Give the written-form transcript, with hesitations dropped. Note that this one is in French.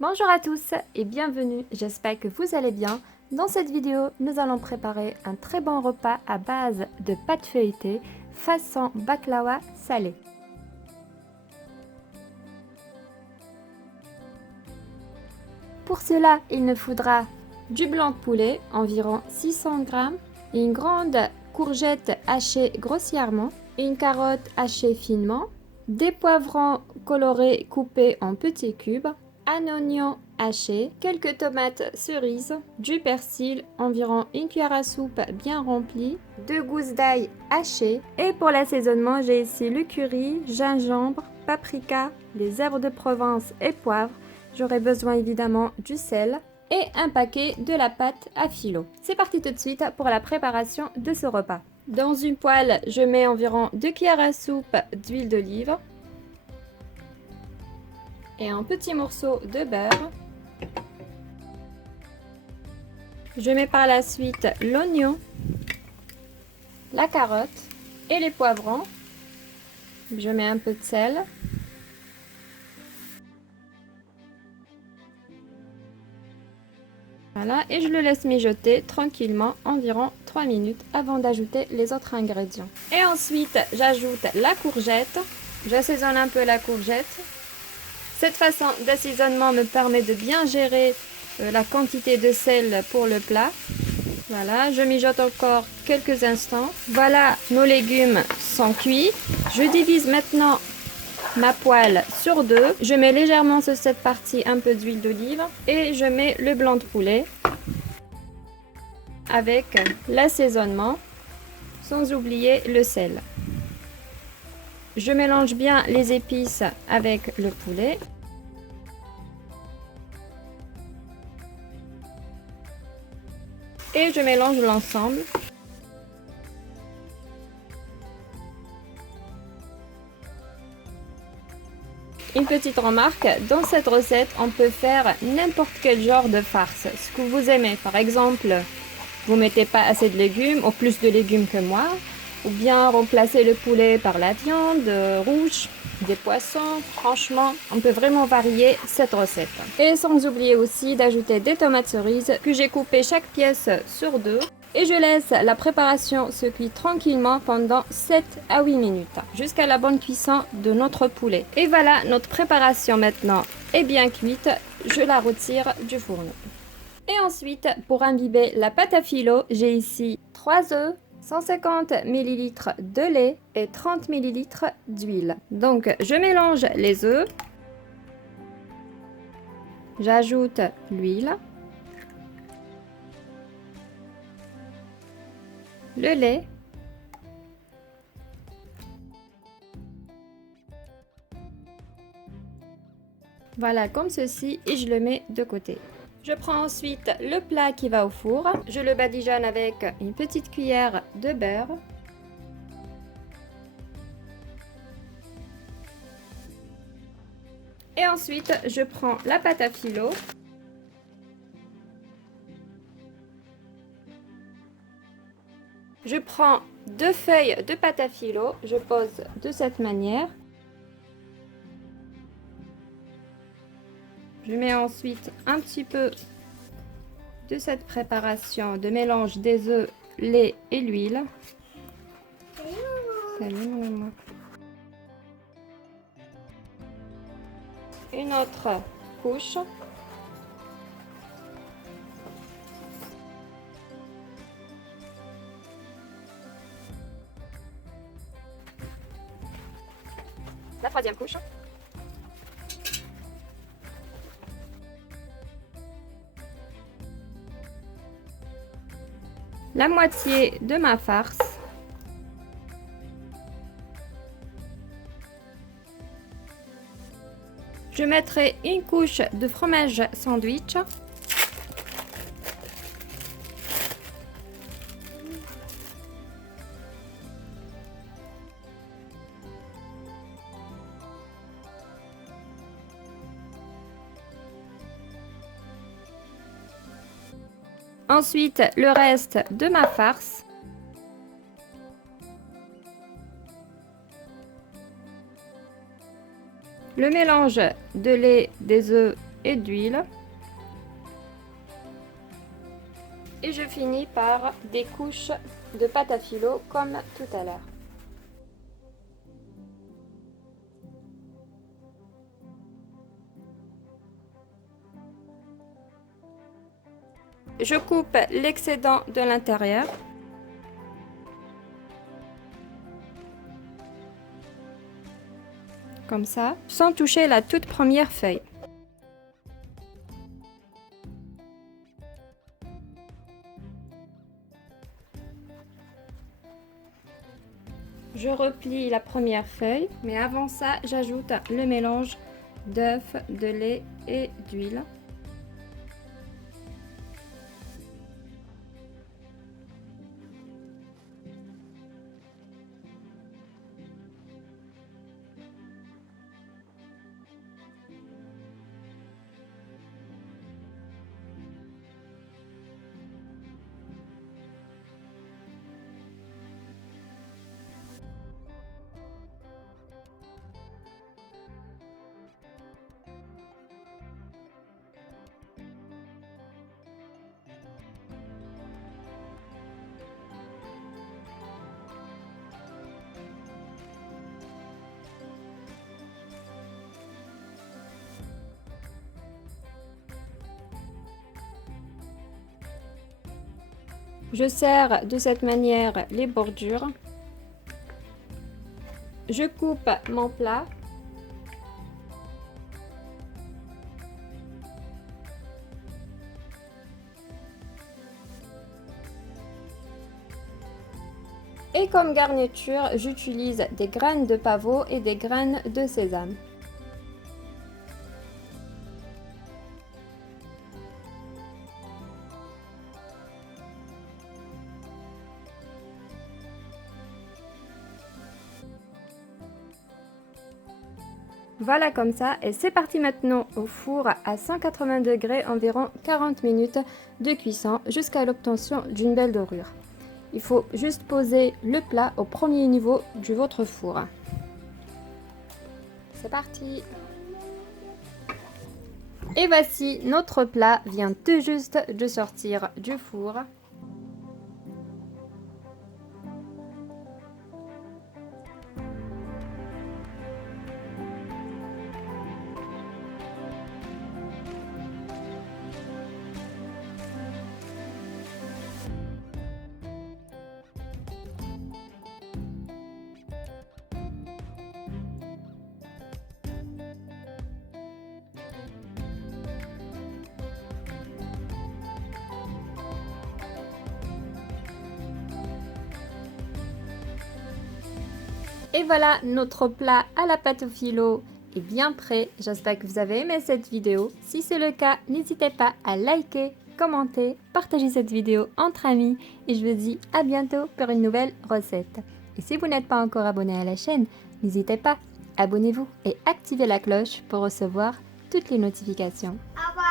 Bonjour à tous et bienvenue, j'espère que vous allez bien. Dans cette vidéo, nous allons préparer un très bon repas à base de pâte feuilletée façon baklawa salé. Pour cela, il nous faudra du blanc de poulet, environ 600 g, une grande courgette hachée grossièrement, une carotte hachée finement, des poivrons colorés coupés en petits cubes, un oignon haché, quelques tomates cerises, du persil, environ une cuillère à soupe bien remplie, 2 gousses d'ail hachées. Et pour l'assaisonnement, j'ai ici le curry, gingembre, paprika, les herbes de Provence et poivre. J'aurai besoin évidemment du sel et un paquet de la pâte à filo. C'est parti tout de suite pour la préparation de ce repas. Dans une poêle, je mets environ 2 cuillères à soupe d'huile d'olive et un petit morceau de beurre. Je mets par la suite l'oignon, la carotte et les poivrons. Je mets un peu de sel. Voilà, et je le laisse mijoter tranquillement environ 3 minutes avant d'ajouter les autres ingrédients. Et ensuite, j'ajoute la courgette. J'assaisonne un peu la courgette. Cette façon d'assaisonnement me permet de bien gérer la quantité de sel pour le plat. Voilà, je mijote encore quelques instants. Voilà, nos légumes sont cuits. Je divise maintenant ma poêle sur deux. Je mets légèrement sur cette partie un peu d'huile d'olive et je mets le blanc de poulet avec l'assaisonnement, sans oublier le sel. Je mélange bien les épices avec le poulet. Et je mélange l'ensemble. Une petite remarque, dans cette recette, on peut faire n'importe quel genre de farce, ce que vous aimez. Par exemple, vous mettez pas assez de légumes, ou plus de légumes que moi, ou bien remplacer le poulet par la viande rouge, des poissons. Franchement, on peut vraiment varier cette recette. Et sans oublier aussi d'ajouter des tomates cerises que j'ai coupées chaque pièce sur deux. Et je laisse la préparation se cuire tranquillement pendant 7 à 8 minutes, jusqu'à la bonne cuisson de notre poulet. Et voilà, notre préparation maintenant est bien cuite. Je la retire du fourneau. Et ensuite, pour imbiber la pâte à filo, j'ai ici 3 œufs, 150 ml de lait et 30 ml d'huile. Donc, je mélange les œufs. J'ajoute l'huile, le lait, voilà comme ceci, et je le mets de côté. Je prends ensuite le plat qui va au four. Je le badigeonne avec une petite cuillère de beurre. Et ensuite, je prends la pâte à filo. Je prends 2 feuilles de pâte à filo. Je pose de cette manière. Je mets ensuite un petit peu de cette préparation de mélange des œufs, lait et l'huile. Une autre couche. La troisième couche. La moitié de ma farce. Je mettrai une couche de fromage sandwich. Ensuite, le reste de ma farce. Le mélange de lait, des œufs et d'huile. Et je finis par des couches de pâte à filo comme tout à l'heure. Je coupe l'excédent de l'intérieur. Comme ça, sans toucher la toute première feuille. Je replie la première feuille, mais avant ça, j'ajoute le mélange d'œufs, de lait et d'huile. Je serre de cette manière les bordures. Je coupe mon plat. Et comme garniture, j'utilise des graines de pavot et des graines de sésame. Voilà comme ça, et c'est parti maintenant au four à 180 degrés, environ 40 minutes de cuisson jusqu'à l'obtention d'une belle dorure. Il faut juste poser le plat au premier niveau de votre four. C'est parti! Et voici, notre plat vient tout juste de sortir du four. Et voilà, notre plat à la pâte au filo est bien prêt. J'espère que vous avez aimé cette vidéo. Si c'est le cas, n'hésitez pas à liker, commenter, partager cette vidéo entre amis. Et je vous dis à bientôt pour une nouvelle recette. Et si vous n'êtes pas encore abonné à la chaîne, n'hésitez pas, abonnez-vous et activez la cloche pour recevoir toutes les notifications. Au revoir.